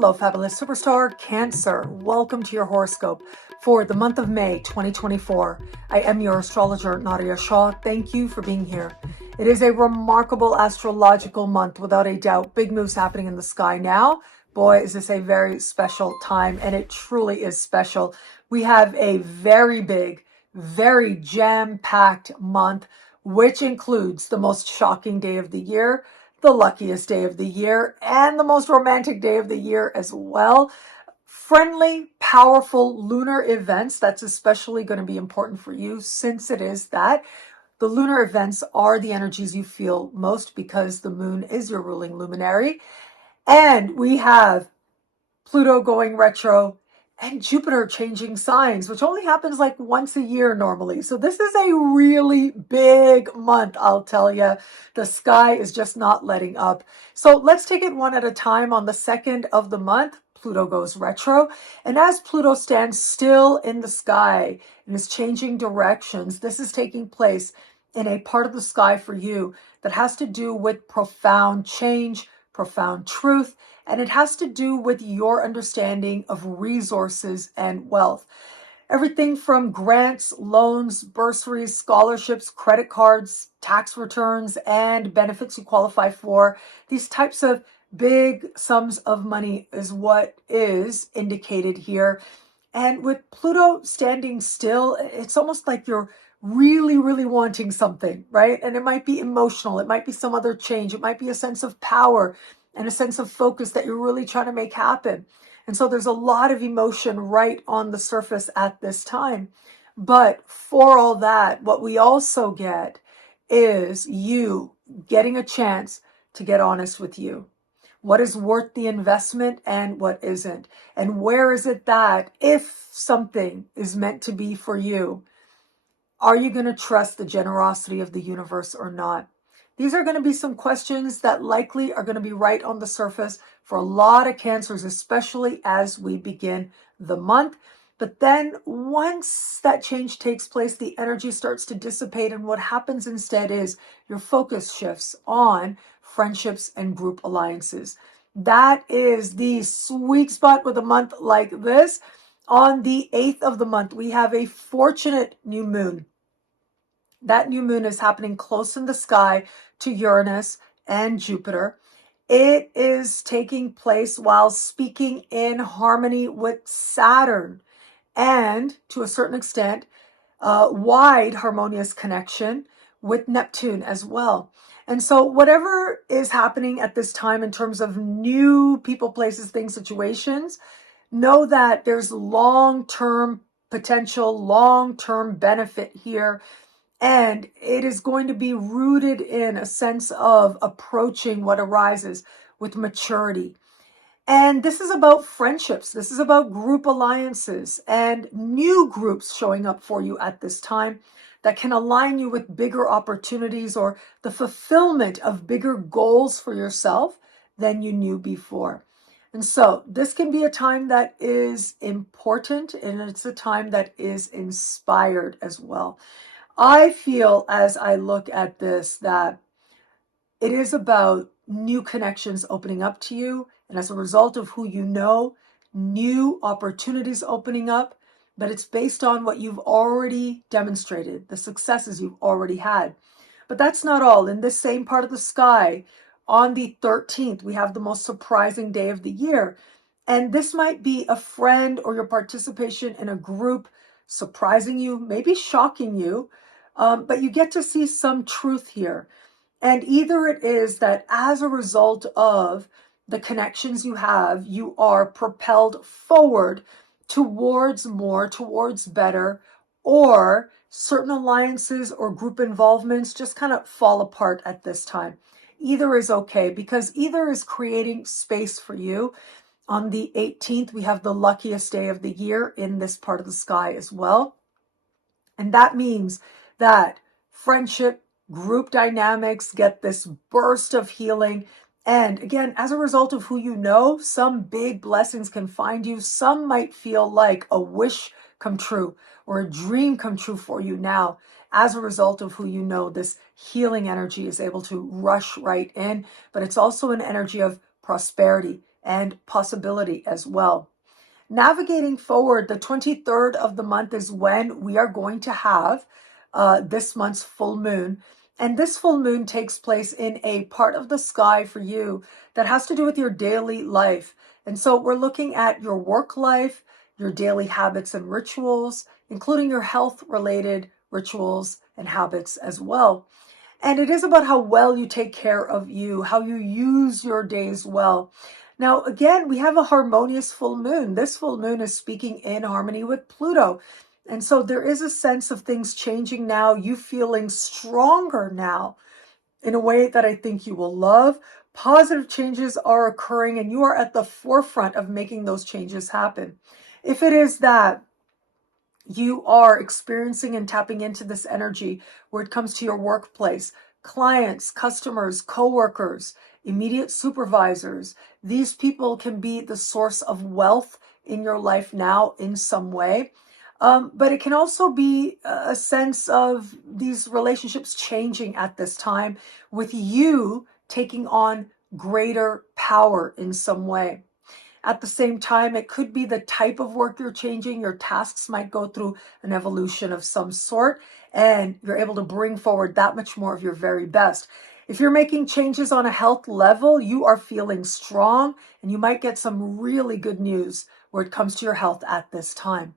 Hello, fabulous superstar Cancer. Welcome to your horoscope for the month of May 2024. I am your astrologer, Nadiya Shah. Thank you for being here. It is a remarkable astrological month, without a doubt. Big moves happening in the sky now. Boy, is this a very special time, and it truly is special. We have a very big, very jam-packed month, which includes the most shocking day of the year, the luckiest day of the year, and the most romantic day of the year as well. Friendly, powerful lunar events. That's especially going to be important for you, since it is that the lunar events are the energies you feel most, because the moon is your ruling luminary. And we have Pluto going retro and Jupiter changing signs, which only happens like once a year normally. So this is a really big month, I'll tell you. The sky is just not letting up. So let's take it one at a time. On the 2nd of the month, Pluto goes retro. And as Pluto stands still in the sky and is changing directions, this is taking place in a part of the sky for you that has to do with profound change, profound truth, and it has to do with your understanding of resources and wealth. Everything from grants, loans, bursaries, scholarships, credit cards, tax returns, and benefits you qualify for. These types of big sums of money is what is indicated here. And with Pluto standing still, it's almost like you're really, really wanting something, right? And it might be emotional. It might be some other change. It might be a sense of power and a sense of focus that you're really trying to make happen. And so there's a lot of emotion right on the surface at this time. But for all that, what we also get is you getting a chance to get honest with you. What is worth the investment and what isn't? And where is it that, if something is meant to be for you, are you going to trust the generosity of the universe or not? These are going to be some questions that likely are going to be right on the surface for a lot of Cancers, especially as we begin the month. But then once that change takes place, the energy starts to dissipate. And what happens instead is your focus shifts on friendships and group alliances. That is the sweet spot with a month like this. On the 8th of the month, we have a fortunate new moon. That new moon is happening close in the sky to Uranus and Jupiter. It is taking place while speaking in harmony with Saturn, and to a certain extent, wide harmonious connection with Neptune as well. And so whatever is happening at this time in terms of new people, places, things, situations, know that there's long-term potential, long-term benefit here. And it is going to be rooted in a sense of approaching what arises with maturity. And this is about friendships. This is about group alliances and new groups showing up for you at this time that can align you with bigger opportunities or the fulfillment of bigger goals for yourself than you knew before. And so this can be a time that is important, and it's a time that is inspired as well. I feel, as I look at this, that it is about new connections opening up to you. And as a result of who you know, new opportunities opening up. But it's based on what you've already demonstrated, the successes you've already had. But that's not all. In this same part of the sky, on the 13th, we have the most surprising day of the year. And this might be a friend or your participation in a group surprising you, maybe shocking you. But you get to see some truth here. And either it is that as a result of the connections you have, you are propelled forward towards more, towards better, or certain alliances or group involvements just kind of fall apart at this time. Either is okay, because either is creating space for you. On the 18th, we have the luckiest day of the year in this part of the sky as well. And that means that friendship, group dynamics get this burst of healing. And again, as a result of who you know, some big blessings can find you. Some might feel like a wish come true or a dream come true for you now. As a result of who you know, this healing energy is able to rush right in. But it's also an energy of prosperity. and possibility as well. Navigating forward, the 23rd of the month is when we are going to have this month's full moon. And this full moon takes place in a part of the sky for you that has to do with your daily life. And so we're looking at your work life, your daily habits and rituals, including your health related rituals and habits as well. And it is about how well you take care of you, how you use your days well. Now, again, we have a harmonious full moon. This full moon is speaking in harmony with Pluto. And so there is a sense of things changing now, you feeling stronger now in a way that I think you will love. Positive changes are occurring, and you are at the forefront of making those changes happen. If it is that you are experiencing and tapping into this energy where it comes to your workplace, clients, customers, coworkers, immediate supervisors, these people can be the source of wealth in your life now in some way. But it can also be a sense of these relationships changing at this time with you taking on greater power in some way. At the same time, it could be the type of work you're changing. Your tasks might go through an evolution of some sort, and you're able to bring forward that much more of your very best. If you're making changes on a health level, you are feeling strong, and you might get some really good news where it comes to your health at this time.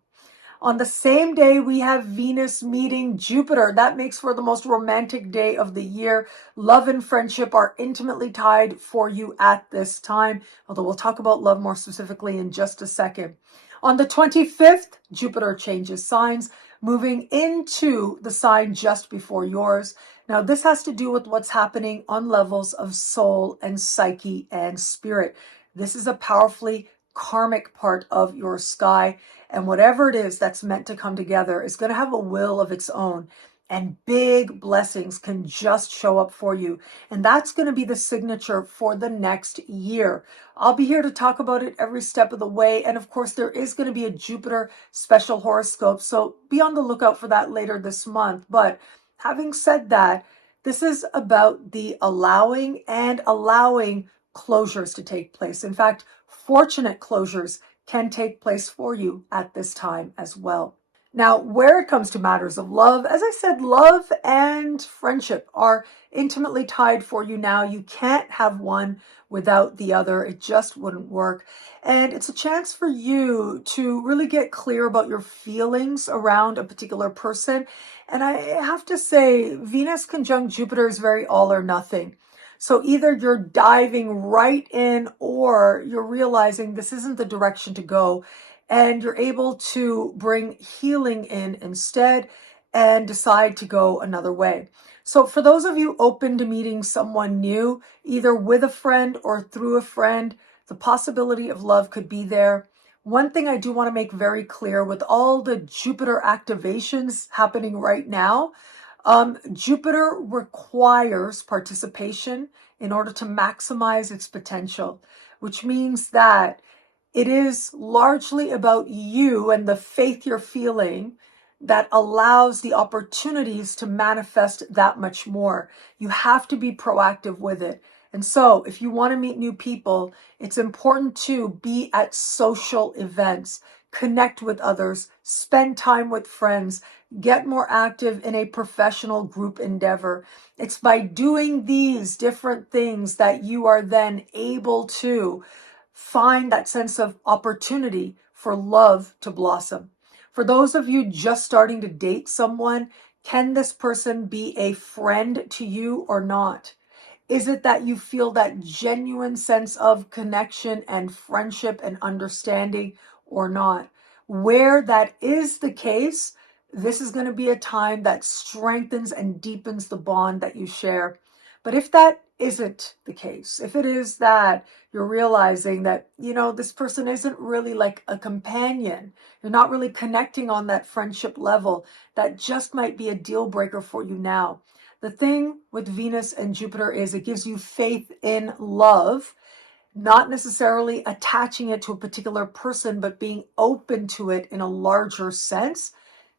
On the same day, we have Venus meeting Jupiter. That makes for the most romantic day of the year. Love and friendship are intimately tied for you at this time, although we'll talk about love more specifically in just a second. On the 25th, Jupiter changes signs, moving into the sign just before yours. Now, this has to do with what's happening on levels of soul and psyche and spirit. This is a powerfully karmic part of your sky. And whatever it is that's meant to come together is going to have a will of its own. And big blessings can just show up for you. And that's going to be the signature for the next year. I'll be here to talk about it every step of the way. And of course, there is going to be a Jupiter special horoscope. So be on the lookout for that later this month. But having said that, this is about the allowing closures to take place. In fact, fortunate closures can take place for you at this time as well. Now, where it comes to matters of love, as I said, love and friendship are intimately tied for you now. You can't have one without the other. It just wouldn't work. And it's a chance for you to really get clear about your feelings around a particular person. And I have to say, Venus conjunct Jupiter is very all or nothing. So either you're diving right in or you're realizing this isn't the direction to go, and you're able to bring healing in instead and decide to go another way. So for those of you open to meeting someone new, either with a friend or through a friend, the possibility of love could be there. One thing I do want to make very clear with all the Jupiter activations happening right now, Jupiter requires participation in order to maximize its potential, which means that it is largely about you and the faith you're feeling that allows the opportunities to manifest that much more. You have to be proactive with it. And so if you want to meet new people, it's important to be at social events, connect with others, spend time with friends, get more active in a professional group endeavor. It's by doing these different things that you are then able to find that sense of opportunity for love to blossom. For those of you just starting to date someone, can this person be a friend to you or not? Is it that you feel that genuine sense of connection and friendship and understanding or not? Where that is the case, this is going to be a time that strengthens and deepens the bond that you share. But if that isn't the case, if it is that you're realizing that, this person isn't really like a companion, you're not really connecting on that friendship level, that just might be a deal breaker for you now. The thing with Venus and Jupiter is it gives you faith in love, not necessarily attaching it to a particular person, but being open to it in a larger sense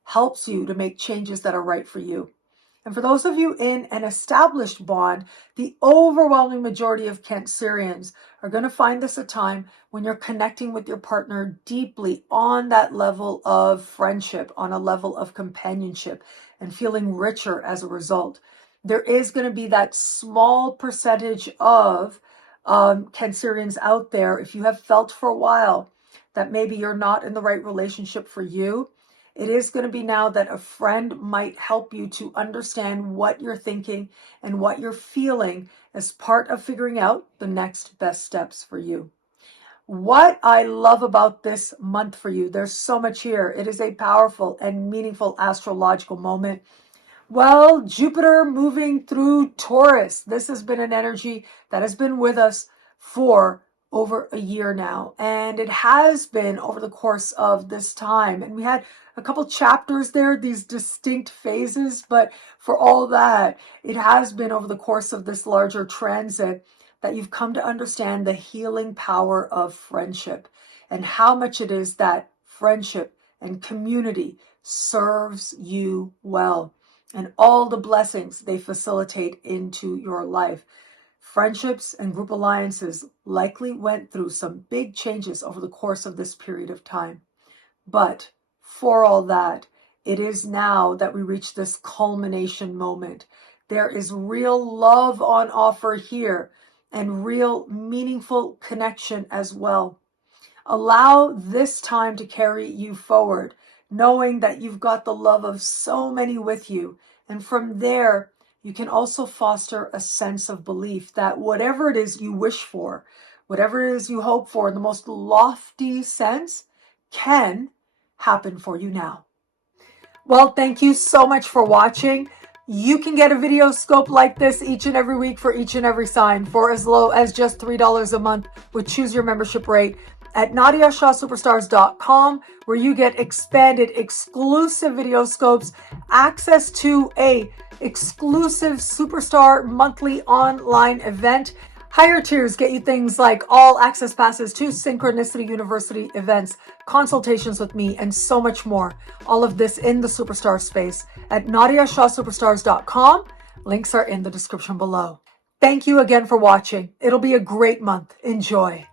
helps you to make changes that are right for you. And for those of you in an established bond, the overwhelming majority of Cancerians are going to find this a time when you're connecting with your partner deeply on that level of friendship, on a level of companionship, and feeling richer as a result. There is going to be that small percentage of Cancerians out there, if you have felt for a while that maybe you're not in the right relationship for you, it is going to be now that a friend might help you to understand what you're thinking and what you're feeling as part of figuring out the next best steps for you. What I love about this month for you, there's so much here. It is a powerful and meaningful astrological moment. Well, Jupiter moving through Taurus. This has been an energy that has been with us for over a year now. And it has been over the course of this time. And we had a couple chapters there, these distinct phases. But for all that, it has been over the course of this larger transit that you've come to understand the healing power of friendship and how much it is that friendship and community serves you well, and all the blessings they facilitate into your life. Friendships and group alliances likely went through some big changes over the course of this period of time. But for all that, it is now that we reach this culmination moment. There is real love on offer here and real meaningful connection as well. Allow this time to carry you forward, knowing that you've got the love of so many with you. And from there, you can also foster a sense of belief that whatever it is you wish for, whatever it is you hope for in the most lofty sense, can happen for you now. Well, thank you so much for watching. You can get a video scope like this each and every week for each and every sign for as low as just $3 a month with Choose Your Membership rate at NadiyaShahSuperstars.com, where you get expanded exclusive video scopes, access to a exclusive Superstar monthly online event. Higher tiers get you things like all access passes to Synchronicity University events, consultations with me, and so much more. All of this in the Superstar space at NadiyaShahSuperstars.com. Links are in the description below. Thank you again for watching. It'll be a great month. Enjoy.